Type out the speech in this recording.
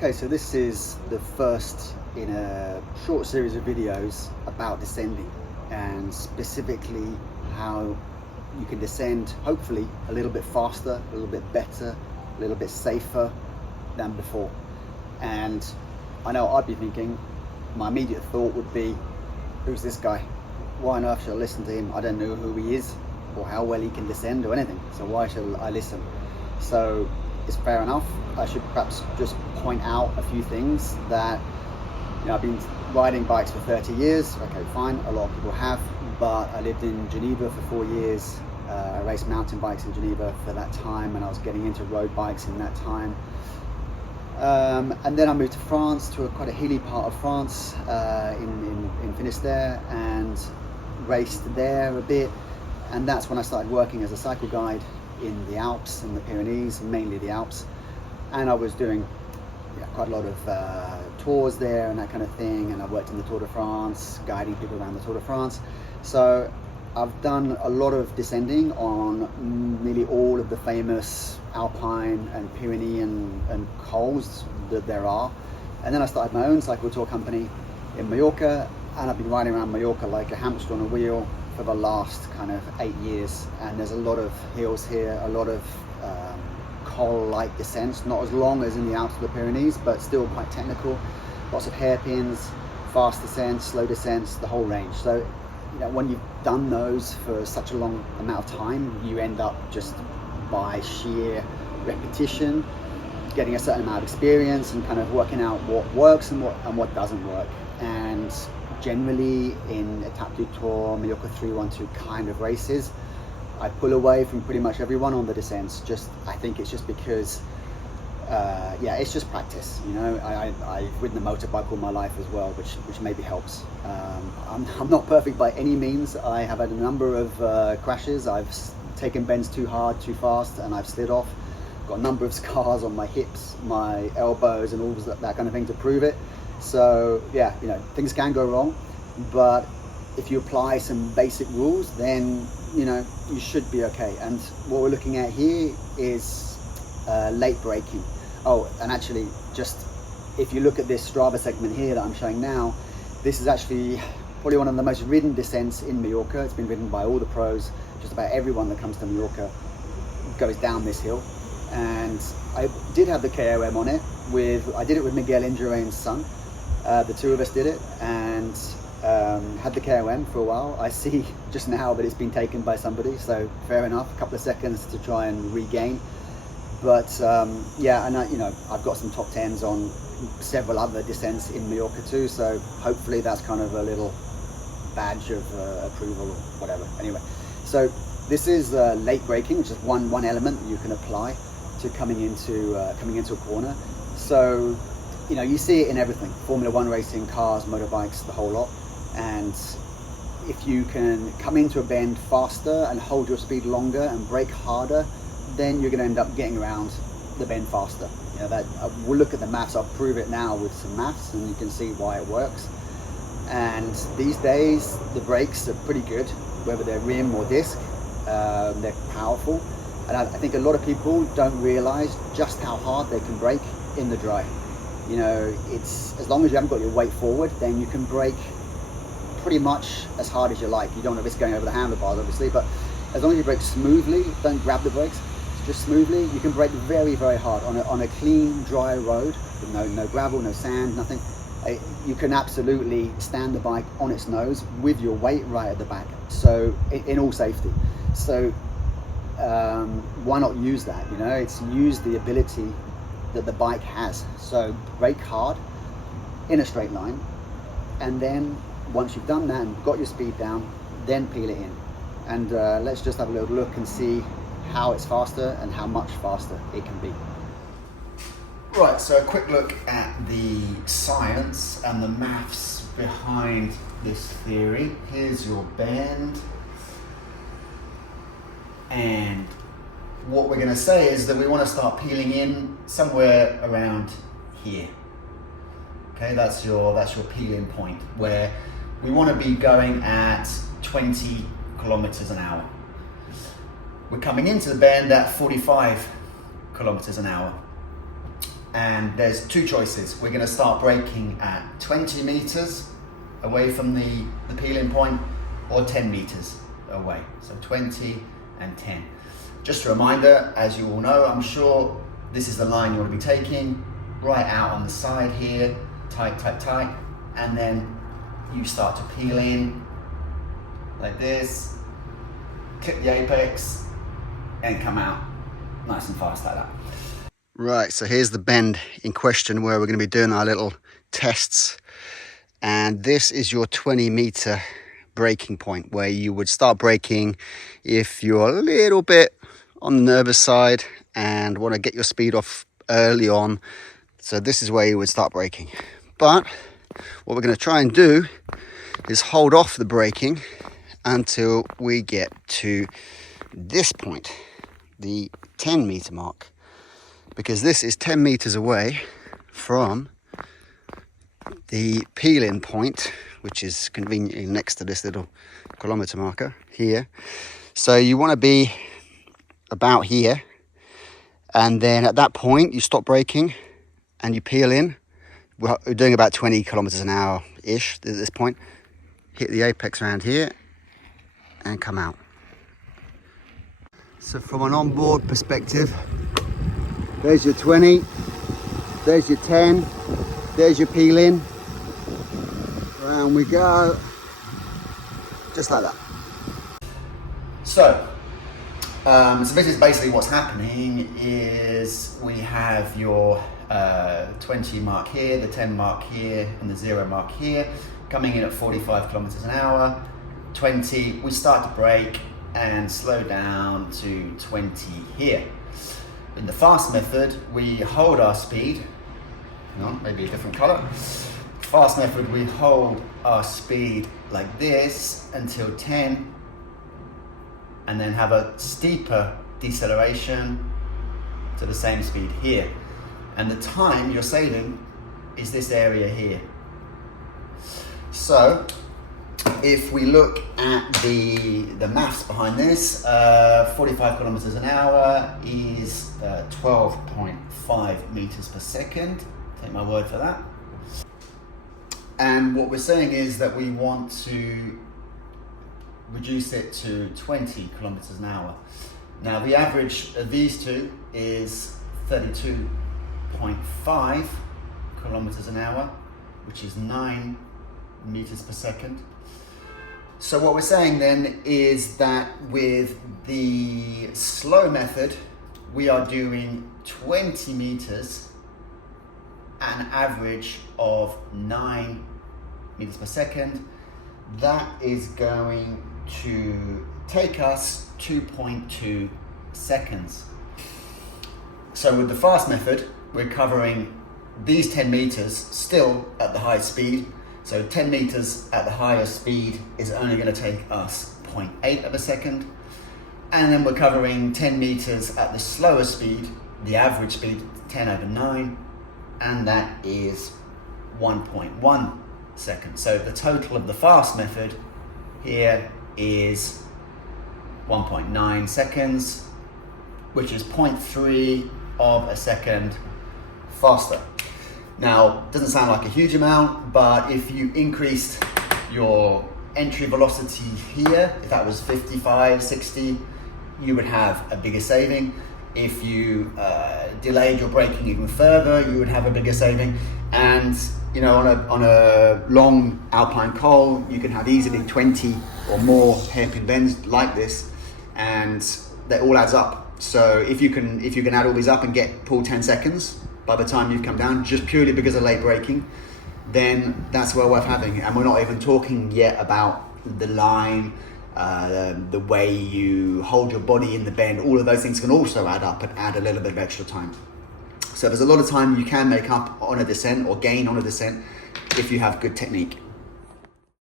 Okay, so this is the first in a short series of videos about descending, and specifically how you can descend hopefully a little bit faster, a little bit better, a little bit safer than before. And I know I'd be thinking, my immediate thought would be, who's this guy? Why on earth should I listen to him? I don't know who he is or how well he can descend or anything, so why should I listen? So it's fair enough. I should perhaps just point out a few things that, I've been riding bikes for 30 years. Okay, fine, a lot of people have, but I lived in Geneva for 4 years. I raced mountain bikes in Geneva for that time, and I was getting into road bikes in that time. And then I moved to France, to quite a hilly part of France, in Finistère, and raced there a bit. And that's when I started working as a cycle guide in the Alps and the Pyrenees, mainly the Alps. And I was doing quite a lot of tours there and that kind of thing. And I worked in the Tour de France, guiding people around the Tour de France. So I've done a lot of descending on nearly all of the famous Alpine and Pyrenean and cols that there are. And then I started my own cycle tour company in Mallorca, and I've been riding around Mallorca like a hamster on a wheel for the last kind of 8 years. And there's a lot of hills here, a lot of col-like descents, not as long as in the Alps or the Pyrenees, but still quite technical. Lots of hairpins, fast descents, slow descents, the whole range. So when you've done those for such a long amount of time, you end up just by sheer repetition getting a certain amount of experience and kind of working out what works and what doesn't work. And generally in Étape du Tour, Mallorca 312 kind of races, I pull away from pretty much everyone on the descents. I think it's just because it's just practice. I've ridden a motorbike all my life as well, which maybe helps. I'm not perfect by any means. I have had a number of crashes. I've taken bends too hard, too fast, and I've slid off. Got a number of scars on my hips, my elbows, and all that kind of thing to prove it. So things can go wrong, but if you apply some basic rules, then you should be okay. And what we're looking at here is late braking. Oh, and actually, just if you look at this Strava segment here that I'm showing now, this is actually probably one of the most ridden descents in Mallorca. It's been ridden by all the pros. Just about everyone that comes to Mallorca goes down this hill. And I did have the KOM on it. I did it with Miguel Indurain's son. The two of us did it, and had the KOM for a while. I see just now that it's been taken by somebody, so fair enough, a couple of seconds to try and regain. But and I've got some top 10s on several other descents in Mallorca too, so hopefully that's kind of a little badge of approval or whatever. Anyway, so this is late braking, which is one element that you can apply to coming into a corner. So you see it in everything: Formula One racing, cars, motorbikes, the whole lot. And if you can come into a bend faster and hold your speed longer and brake harder, then you're going to end up getting around the bend faster. We'll look at the maths. I'll prove it now with some maths, and you can see why it works. And these days the brakes are pretty good, whether they're rim or disc. They're powerful, and I think a lot of people don't realize just how hard they can brake in the dry. It's as long as you haven't got your weight forward, then you can brake pretty much as hard as you like. You don't want to risk going over the handlebars, obviously, but as long as you brake smoothly, don't grab the brakes, just smoothly, you can brake very, very hard on a clean, dry road with no gravel, no sand, nothing. You can absolutely stand the bike on its nose with your weight right at the back, so in all safety. So why not use that? It's use the ability that the bike has. So brake hard in a straight line, and then once you've done that and got your speed down, then peel it in. And let's just have a little look and see how it's faster and how much faster it can be. Right, so a quick look at the science and the maths behind this theory. Here's your bend. And what we're going to say is that we want to start peeling in somewhere around here. Okay, that's your peeling point, where we want to be going at 20 kilometers an hour. We're coming into the bend at 45 kilometers an hour. and there's two choices. We're going to start braking at 20 meters away from the peeling point, or 10 meters away. So 20 and 10. Just a reminder, as you all know, I'm sure, this is the line you want to be taking, right out on the side here, tight, tight, tight, and then you start to peel in like this, clip the apex, and come out nice and fast like that. Right, so here's the bend in question where we're going to be doing our little tests, and this is your 20-meter braking point where you would start braking if you're a little bit on the nervous side and want to get your speed off early on. So this is where you would start braking. But what we're going to try and do is hold off the braking until we get to this point, the 10-meter mark, because this is 10 meters away from the peel-in point, which is conveniently next to this little kilometer marker here. So you want to be about here, and then at that point you stop braking and you peel in. We're doing about 20 kilometers an hour ish at this point. Hit the apex around here and come out. So from an onboard perspective, there's your 20, there's your 10, there's your peel in. Around we go, just like that. So this is basically what's happening is we have your 20 mark here, the 10 mark here, and the 0 mark here, coming in at 45 kilometers an hour. 20, we start to brake and slow down to 20 here. In the fast method, we hold our speed, maybe a different color. Fast method, we hold our speed like this until 10, and then have a steeper deceleration to the same speed here. And the time you're saving is this area here. So if we look at the maths behind this, 45 kilometers an hour is 12.5 meters per second. Take my word for that. And what we're saying is that we want to reduce it to 20 kilometers an hour. Now the average of these two is 32.5 kilometers an hour, which is 9 meters per second. So what we're saying then is that with the slow method, we are doing 20 meters at an average of 9 meters per second. That is going to take us 2.2 seconds. So with the fast method, we're covering these 10 meters still at the high speed. So 10 meters at the higher speed is only going to take us 0.8 of a second. And then we're covering 10 meters at the slower speed, the average speed, 10 over 9, and that is 1.1 seconds. So the total of the fast method here is 1.9 seconds, which is 0.3 of a second faster. Now, doesn't sound like a huge amount, but if you increased your entry velocity here, if that was 55, 60, you would have a bigger saving. If you delayed your braking even further, you would have a bigger saving. And you know, on a long alpine col, you can have easily 20 or more hairpin bends like this, and that all adds up. So if you can add all these up and pull 10 seconds by the time you've come down, just purely because of late braking, then that's well worth having. And we're not even talking yet about the line, the way you hold your body in the bend. All of those things can also add up and add a little bit of extra time. So there's a lot of time you can make up on a descent or gain on a descent if you have good technique.